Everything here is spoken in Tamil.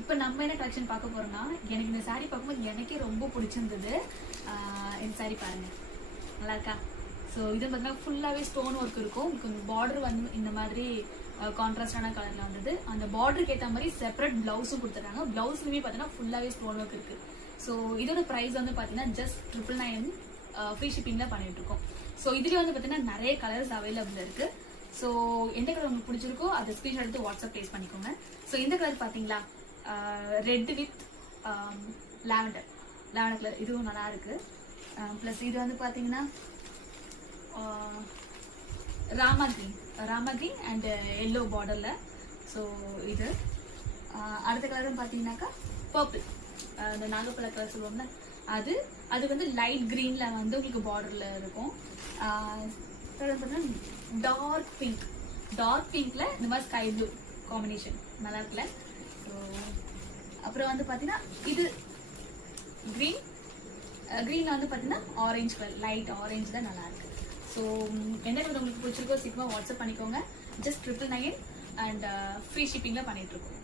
இப்போ நம்ம என்ன கலெக்ஷன் பார்க்க போறோம்னா, எனக்கு இந்த saree பார்க்கும்போது எனக்கே ரொம்ப பிடிச்சிருந்தது. இந்த saree பாருங்க, நல்லா இருக்கா? ஸோ இது பார்த்தீங்கன்னா ஃபுல்லாகவே ஸ்டோன் ஒர்க் இருக்கும். உங்களுக்கு பார்டர் வந்து இந்த மாதிரி கான்ட்ராஸ்டான கலரில் வந்தது. அந்த பார்டருக்கு ஏற்ற மாதிரி செப்பரேட் பிளவுஸும் கொடுத்துருக்காங்க. பிளவுஸ்லுமே பார்த்தீங்கன்னா ஃபுல்லாகவே ஸ்டோன் ஒர்க் இருக்கு. ஸோ இதோட ப்ரைஸ் வந்து பார்த்தீங்கன்னா ஜஸ்ட் 999 ஃப்ரீ ஷிப்பிங்ல பண்ணிட்டு இருக்கோம். ஸோ இதுலேயே வந்து பார்த்தீங்கன்னா நிறைய கலர்ஸ் அவைலபிள் இருக்கு. ஸோ எந்த கலர் உங்களுக்கு பிடிச்சிருக்கோ அதை ஸ்க்ரீன்ஷாட் எடுத்து வாட்ஸ்அப் ப்ளேஸ் பண்ணிக்கோங்க. ஸோ இந்த கலர் பார்த்தீங்களா, ரெட் வித் லாவெண்டர் கலர், இதுவும் நல்லா இருக்கு. ப்ளஸ் இது வந்து பார்த்தீங்கன்னா ராமா கிரீன் அண்ட் எல்லோ பார்டர்ல. ஸோ இது அடுத்த கலரும் பார்த்தீங்கன்னாக்கா பர்பிள், இந்த நாகப்பழ கலர் சொல்லுவோம்ல, அது வந்து லைட் கிரீன்ல வந்து உங்களுக்கு பார்டர்ல இருக்கும். டார்க் பிங்க்ல இந்த மாதிரி ஸ்கை ப்ளூ காம்பினேஷன் நல்லா இருக்குல்ல. ஸோ அப்புறம் வந்து பார்த்தீங்கன்னா இது கிரீன்ல வந்து பார்த்தீங்கன்னா ஆரஞ்சு கலர், லைட் ஆரஞ்சு தான் நல்லா இருக்கு. ஸோ எந்த கலர் உங்களுக்கு பிடிச்சிருக்கோ சீக்கிரமா வாட்ஸ்அப் பண்ணிக்கோங்க. ஜஸ்ட் 999 அண்ட் ஃப்ரீ ஷிப்பிங்ல பண்ணிட்டு இருக்கோம்.